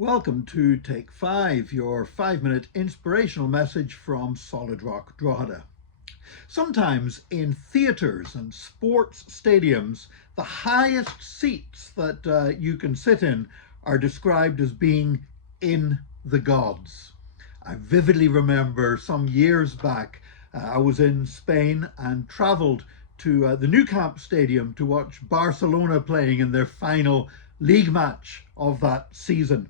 Welcome to Take 5, your 5-minute inspirational message from Solid Rock, Drogheda. Sometimes in theatres and sports stadiums, the highest seats that you can sit in are described as being in the gods. I vividly remember some years back, I was in Spain and travelled to the Nou Camp Stadium to watch Barcelona playing in their final league match of that season.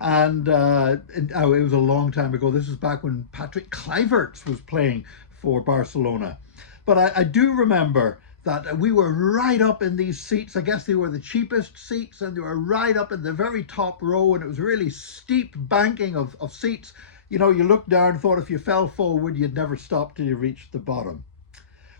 And it was a long time ago. This was back when Patrick Kluivert was playing for Barcelona. But I do remember that we were right up in these seats. I guess they were the cheapest seats, and they were right up in the very top row, and it was really steep banking of seats. You know, you looked down and thought if you fell forward, you'd never stop till you reached the bottom.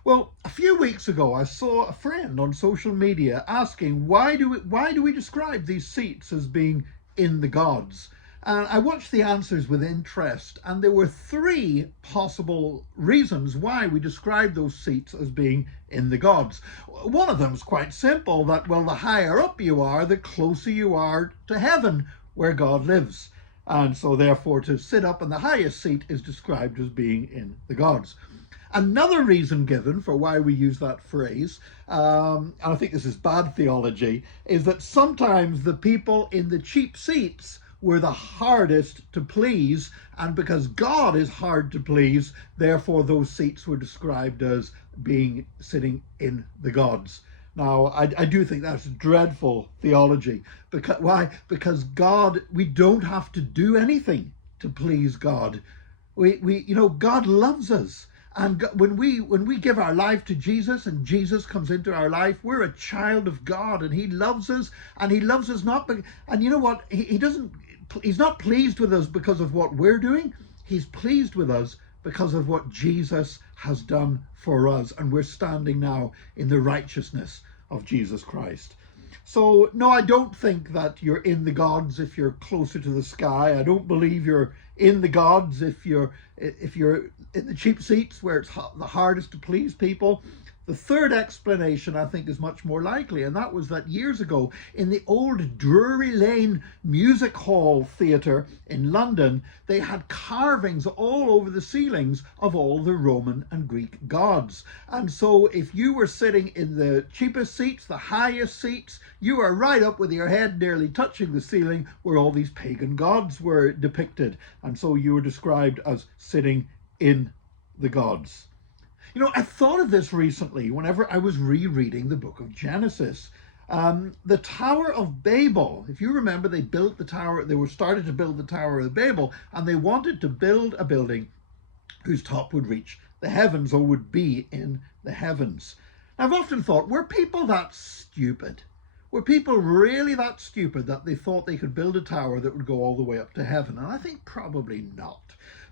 Well, a few weeks ago, I saw a friend on social media asking, why do we describe these seats as being in the gods? And I watched the answers with interest, and there were three possible reasons why we describe those seats as being in the gods. One of them is quite simple, that, well, the higher up you are, the closer you are to heaven, where God lives. And so therefore, to sit up in the highest seat is described as being in the gods. Another reason given for why we use that phrase, and I think this is bad theology, is that sometimes the people in the cheap seats were the hardest to please, and because God is hard to please, therefore those seats were described as being sitting in the gods. Now, I do think that's dreadful theology. Why? Because God, we don't have to do anything to please God. God loves us. And when we give our life to Jesus and Jesus comes into our life, we're a child of God, and he loves us, and he loves us not. And you know what? He's not pleased with us because of what we're doing. He's pleased with us because of what Jesus has done for us. And we're standing now in the righteousness of Jesus Christ. So, no, I don't think that you're in the gods if you're closer to the sky. I don't believe you're in the gods if you're in the cheap seats where it's the hardest to please people. The third explanation, I think, is much more likely, and that was that years ago in the old Drury Lane Music Hall Theatre in London, they had carvings all over the ceilings of all the Roman and Greek gods. And so if you were sitting in the cheapest seats, the highest seats, you were right up with your head nearly touching the ceiling where all these pagan gods were depicted. And so you were described as sitting in the gods. You know, I thought of this recently whenever I was rereading the book of Genesis. The Tower of Babel, if you remember, they built the tower, they were started to build the Tower of Babel, and they wanted to build a building whose top would reach the heavens or would be in the heavens. I've often thought, were people that stupid? Were people really that stupid that they thought they could build a tower that would go all the way up to heaven? And I think probably not.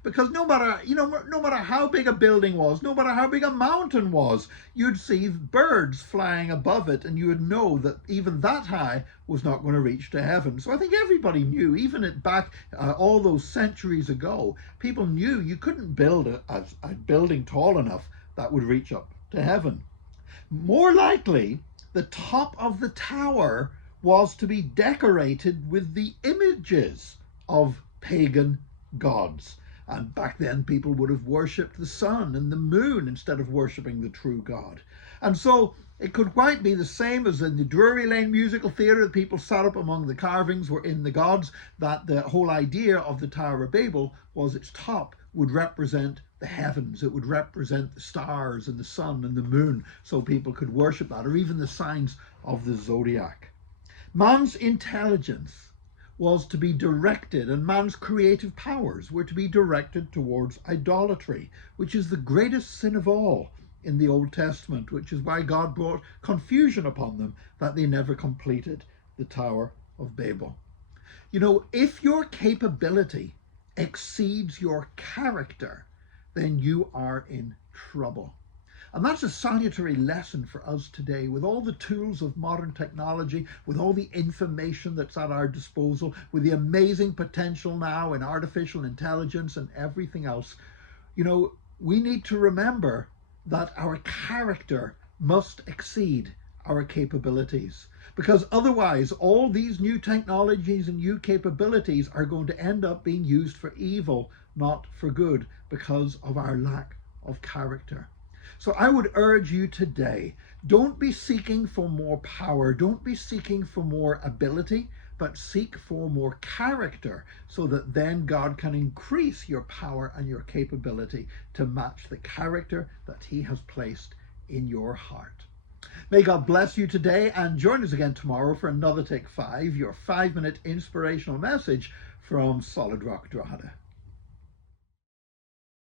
Because no matter how big a building was, no matter how big a mountain was, you'd see birds flying above it, and you would know that even that high was not going to reach to heaven. So I think everybody knew, even back all those centuries ago, people knew you couldn't build a building tall enough that would reach up to heaven. More likely, the top of the tower was to be decorated with the images of pagan gods. And back then, people would have worshipped the sun and the moon instead of worshipping the true God. And so it could quite be the same as in the Drury Lane Musical Theatre. The people sat up among the carvings were in the gods, that the whole idea of the Tower of Babel was its top would represent the heavens. It would represent the stars and the sun and the moon, so people could worship that, or even the signs of the zodiac. Man's intelligence was to be directed, and man's creative powers were to be directed towards idolatry, which is the greatest sin of all in the Old Testament, which is why God brought confusion upon them that they never completed the Tower of Babel. You know, if your capability exceeds your character, then you are in trouble. And that's a salutary lesson for us today, with all the tools of modern technology, with all the information that's at our disposal, with the amazing potential now in artificial intelligence and everything else. You know, we need to remember that our character must exceed our capabilities. Because otherwise, all these new technologies and new capabilities are going to end up being used for evil, not for good, because of our lack of character. So I would urge you today, don't be seeking for more power, don't be seeking for more ability, but seek for more character so that then God can increase your power and your capability to match the character that He has placed in your heart. May God bless you today, and join us again tomorrow for another Take 5, your 5-minute inspirational message from Solid Rock Drogheda.